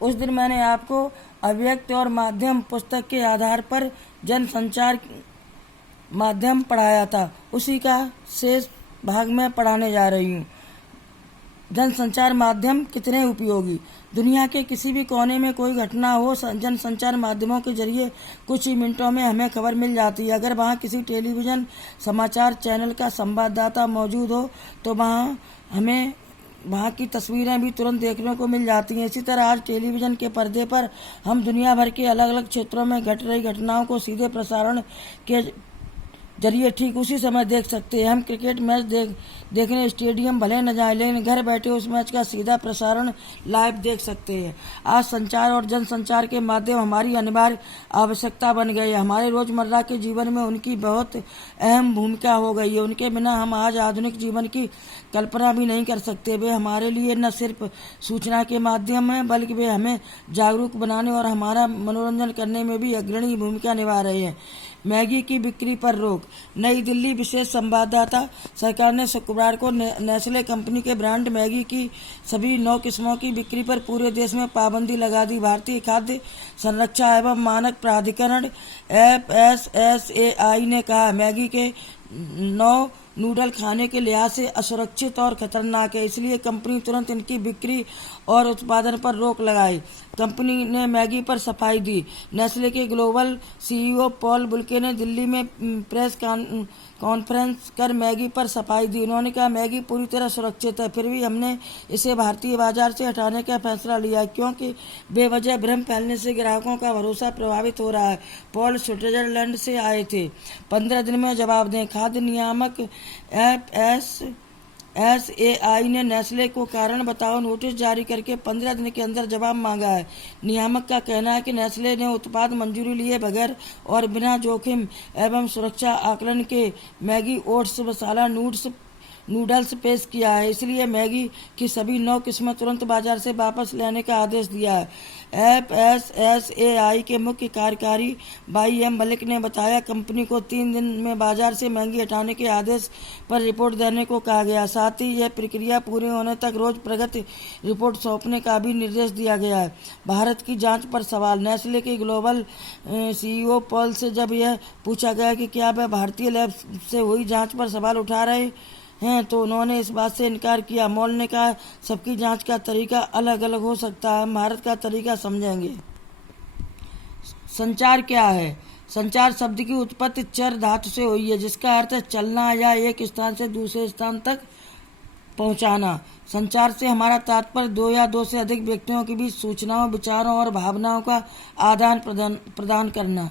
उस दिन मैंने आपको अव्यक्त और माध्यम पुस्तक के आधार पर जनसंचार माध्यम पढ़ाया था, उसी का शेष भाग में पढ़ाने जा रही हूँ। जनसंचार माध्यम कितने उपयोगी। दुनिया के किसी भी कोने में कोई घटना हो, जनसंचार माध्यमों के जरिए कुछ ही मिनटों में हमें खबर मिल जाती है। अगर वहाँ किसी टेलीविजन समाचार चैनल का संवाददाता मौजूद हो तो हमें वहाँ की तस्वीरें भी तुरंत देखने को मिल जाती हैं। इसी तरह आज टेलीविजन के पर्दे पर हम दुनिया भर के अलग अलग क्षेत्रों में घट रही घटनाओं को सीधे प्रसारण के जरिए ठीक उसी समय देख सकते हैं। हम क्रिकेट मैच देखने स्टेडियम भले न जाएं, लेकिन घर बैठे उस मैच का सीधा प्रसारण लाइव देख सकते हैं। आज संचार और जनसंचार के माध्यम हमारी अनिवार्य आवश्यकता बन गए हैं। हमारे रोजमर्रा के जीवन में उनकी बहुत अहम भूमिका हो गई है। उनके बिना हम आज आधुनिक जीवन की कल्पना भी नहीं कर सकते। वे हमारे लिए न सिर्फ सूचना के माध्यम हैं, बल्कि वे हमें जागरूक बनाने और हमारा मनोरंजन करने में भी अग्रणी भूमिका निभा रहे हैं। मैगी की बिक्री पर रोक। नई दिल्ली विशेष संवाददाता। सरकार ने शुक्रवार को नेस्ले कंपनी के ब्रांड मैगी की सभी 9 किस्मों की बिक्री पर पूरे देश में पाबंदी लगा दी। भारतीय खाद्य संरक्षा एवं मानक प्राधिकरण FSSAI ने कहा मैगी के 9 नूडल खाने के लिहाज से असुरक्षित और खतरनाक है, इसलिए कंपनी तुरंत इनकी बिक्री और उत्पादन पर रोक लगाई। कंपनी ने मैगी पर सफाई दी। नेस्ले के ग्लोबल CEO पॉल बुल्के ने दिल्ली में प्रेस कॉन्फ्रेंस कर मैगी पर सफाई दी। उन्होंने कहा मैगी पूरी तरह सुरक्षित है, फिर भी हमने इसे भारतीय बाजार से हटाने का फैसला लिया है, क्योंकि बेवजह भ्रम फैलने से ग्राहकों का भरोसा प्रभावित हो रहा है। पॉल स्विट्जरलैंड से आए थे। 15 दिन में जवाब दें। खाद्य नियामक FSSAI ने नेस्ले को कारण बताओ नोटिस जारी करके 15 दिन के अंदर जवाब मांगा है। नियामक का कहना है कि नेस्ले ने उत्पाद मंजूरी लिए बगैर और बिना जोखिम एवं सुरक्षा आकलन के मैगी ओट्स मसाला नूडल्स पेश किया है, इसलिए मैगी की सभी 9 किस्में तुरंत बाजार से वापस लेने का आदेश दिया है। FSSAI के मुख्य कार्यकारी YM मलिक ने बताया कंपनी को 3 दिन में बाजार से मैगी हटाने के आदेश पर रिपोर्ट देने को कहा गया। साथ ही यह प्रक्रिया पूरी होने तक रोज प्रगति रिपोर्ट सौंपने का भी निर्देश दिया गया है। भारत की जांच पर सवाल। नेस्ले के ग्लोबल CEO पॉल से जब यह पूछा गया कि क्या वह भारतीय लैब से हुई जांच पर सवाल उठा रहे हैं तो उन्होंने इस बात से इनकार किया। मॉल ने कहा सबकी जांच का तरीका अलग अलग हो सकता है, हम भारत का तरीका समझेंगे। संचार क्या है। संचार शब्द की उत्पत्ति चर धातु से हुई है, जिसका अर्थ है चलना या एक स्थान से दूसरे स्थान तक पहुंचाना। संचार से हमारा तात्पर्य 2 या 2 से अधिक व्यक्तियों के बीच सूचनाओं, विचारों और भावनाओं का आदान प्रदान करना।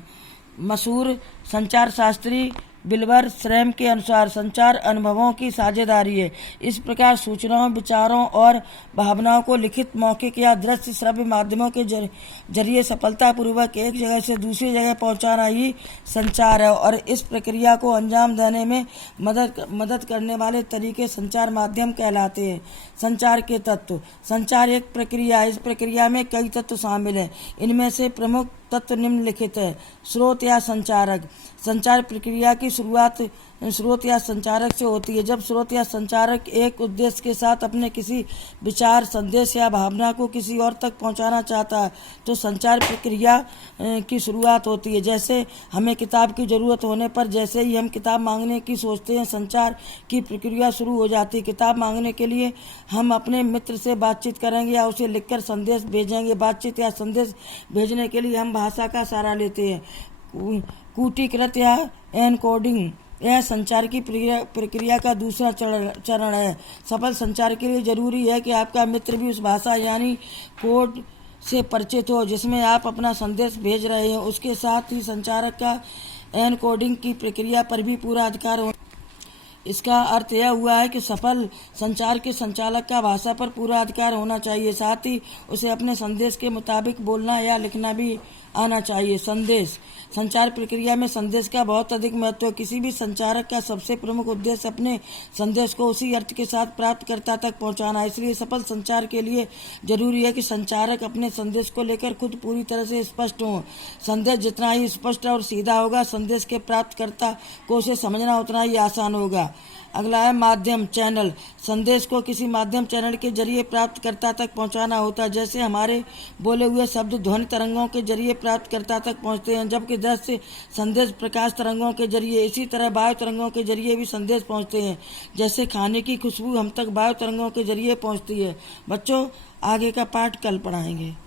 मशहूर संचार शास्त्री विल्बर श्रैम के अनुसार संचार अनुभवों की साझेदारी है। इस प्रकार सूचनाओं, विचारों और भावनाओं को लिखित, मौखिक या दृश्य श्रव्य माध्यमों के जरिए सफलतापूर्वक एक जगह से दूसरी जगह पहुंचाना ही संचार है, और इस प्रक्रिया को अंजाम देने में मदद करने वाले तरीके संचार माध्यम कहलाते हैं। संचार के तत्व। संचार एक प्रक्रिया है। इस प्रक्रिया में कई तत्व शामिल हैं। इनमें से प्रमुख तत्व निम्नलिखित है। स्रोत या संचारक। संचार प्रक्रिया की शुरुआत स्रोत या संचारक से होती है। जब स्रोत या संचारक एक उद्देश्य के साथ अपने किसी विचार, संदेश या भावना को किसी और तक पहुंचाना चाहता है तो संचार प्रक्रिया की शुरुआत होती है। जैसे हमें किताब की जरूरत होने पर जैसे ही हम किताब मांगने की सोचते हैं, संचार की प्रक्रिया शुरू हो जाती है। किताब मांगने के लिए हम अपने मित्र से बातचीत करेंगे या उसे लिखकर संदेश भेजेंगे। बातचीत या संदेश भेजने के लिए हम भाषा का सहारा लेते हैं। कूटीकृत या एनकोडिंग, यह संचार की प्रक्रिया का दूसरा चरण है। सफल संचार के लिए जरूरी है कि आपका मित्र भी उस भाषा यानी कोड से परिचित हो जिसमें आप अपना संदेश भेज रहे हैं। उसके साथ ही संचारक का एनकोडिंग की प्रक्रिया पर भी पूरा अधिकार हो। इसका अर्थ यह हुआ है कि सफल संचार के संचालक का भाषा पर पूरा अधिकार होना चाहिए, साथ ही उसे अपने संदेश के मुताबिक बोलना या लिखना भी आना चाहिए। संदेश। संचार प्रक्रिया में संदेश का बहुत अधिक महत्व है। किसी भी संचारक का सबसे प्रमुख उद्देश्य अपने संदेश को उसी अर्थ के साथ प्राप्तकर्ता तक पहुंचाना है। इसलिए सफल संचार के लिए जरूरी है कि संचारक अपने संदेश को लेकर खुद पूरी तरह से स्पष्ट हो। संदेश जितना ही स्पष्ट और सीधा होगा, संदेश के प्राप्तकर्ता को उसे समझना उतना ही आसान होगा। अगला है माध्यम, चैनल। संदेश को किसी माध्यम चैनल के जरिए प्राप्तकर्ता तक पहुंचाना होता है। जैसे हमारे बोले हुए शब्द ध्वनि तरंगों के जरिए प्राप्तकर्ता तक पहुंचते हैं, जबकि दृश्य संदेश प्रकाश तरंगों के जरिए। इसी तरह वायु तरंगों के जरिए भी संदेश पहुंचते हैं। जैसे खाने की खुशबू हम तक वायु तरंगों के जरिए पहुंचती है। बच्चों, आगे का पाठ कल पढ़ाएंगे।